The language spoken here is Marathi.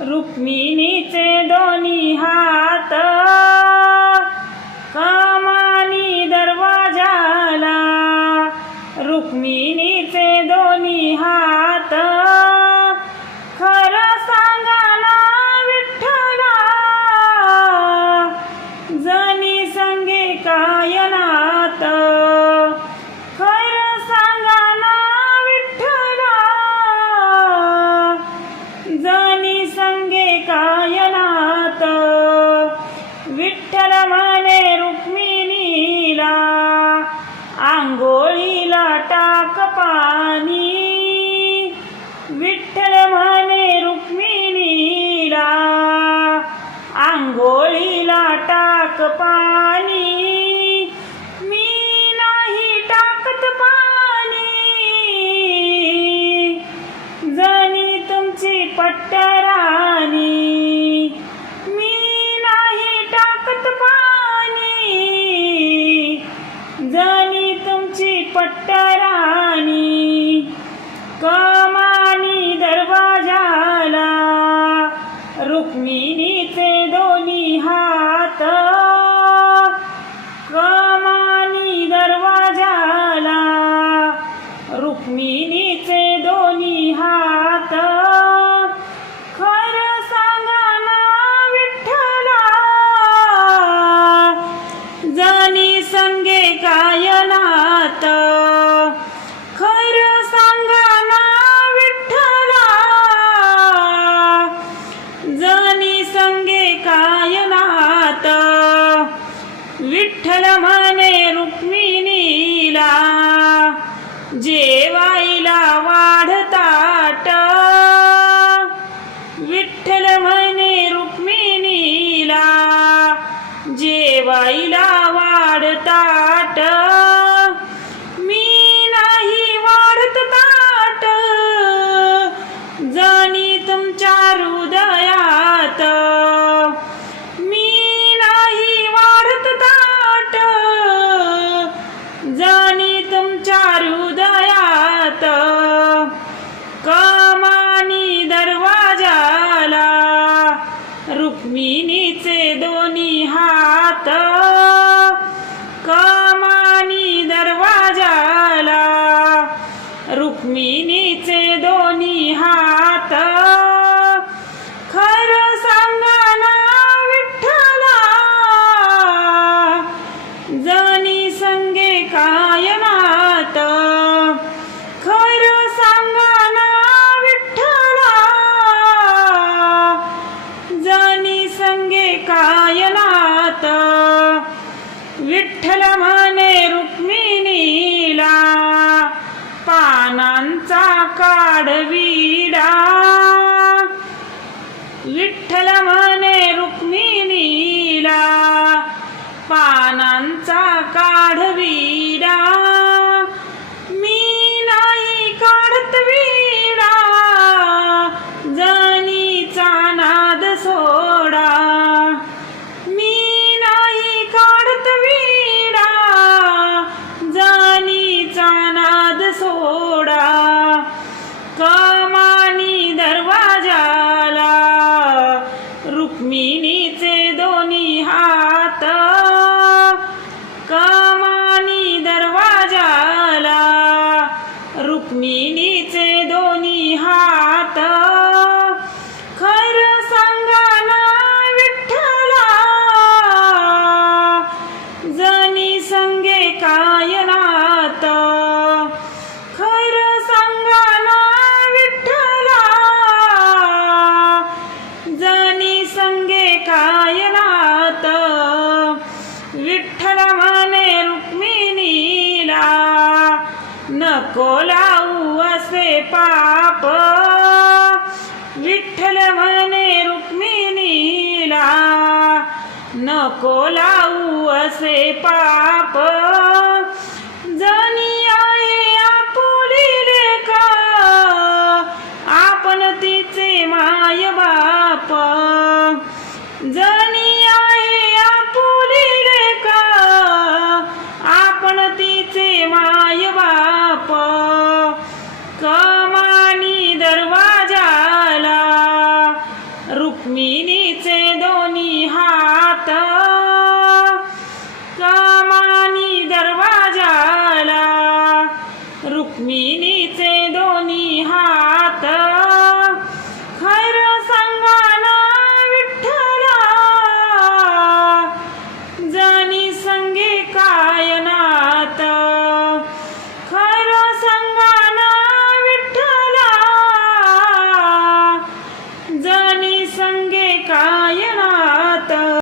રૂક્મિણી છે ડોની હા विठ्ठल माने रुक्मिणीला आंघोळीला टाक पाणी. विठ्ठल रुक्मिणीचे दोन्ही हात. कमानी दरवाजाला. रुक्मिणीचे दोन्ही हात. पायनात विठ्ठल म्हणे रुक्मिणीला. पानांचा काढविडा कोलाऊ असे पाप. विठ्ठल म्हणे रुक्मिणीला न कोलाऊ असे पाप. रुक्मिणीचे दोन्ही हात. कमानी दरवाजाला रुक्मिणी